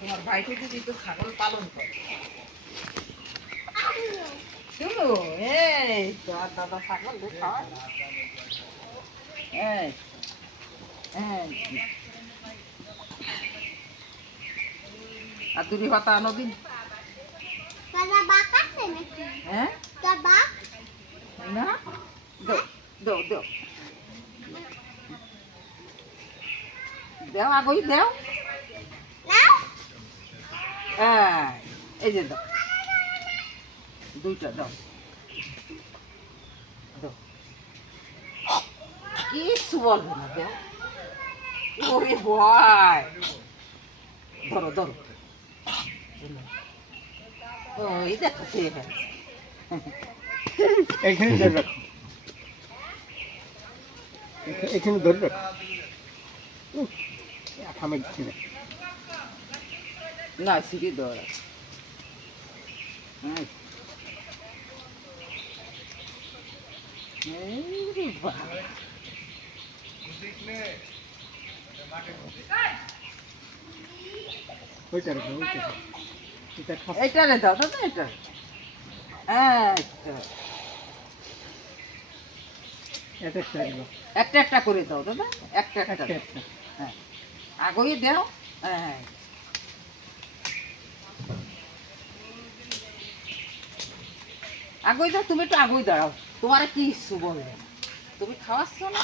তোমার ভাইকে যদি তো ছাগল পালন করে শুনো, এই তো আর দাদা ছাগল খাওয়ায়। এই আর দুরি পাতা আনো দিন। হ্যাঁ না দো দো দো দেও আগই দেও। এই যে দাও দুইটা দাও দাও কিচ্ছু বলবে না দেও। ওরে ভয় ধরো ধরো। ওই দেখো খেয়ে ফেলছে। এইখানে ধরে রাখো, এখানে ধরে রাখো। থামে দিচ্ছি না। না সিঁড়ি দৌড়া। ওইটা রাখো, ওইটা এটা খাও। এইটারে দাও দাদা এটা। এটা একটা দিলো। একটা একটা করে দাও দাদা, একটা একটা একটা দাও। একটা। হ্যাঁ আগই দাও। হ্যাঁ আগই দাও, তুমি একটু আগই দাঁড়াও। তোমার কি ইস্যু বলবে, তুমি খাওয়াচ্ছ না।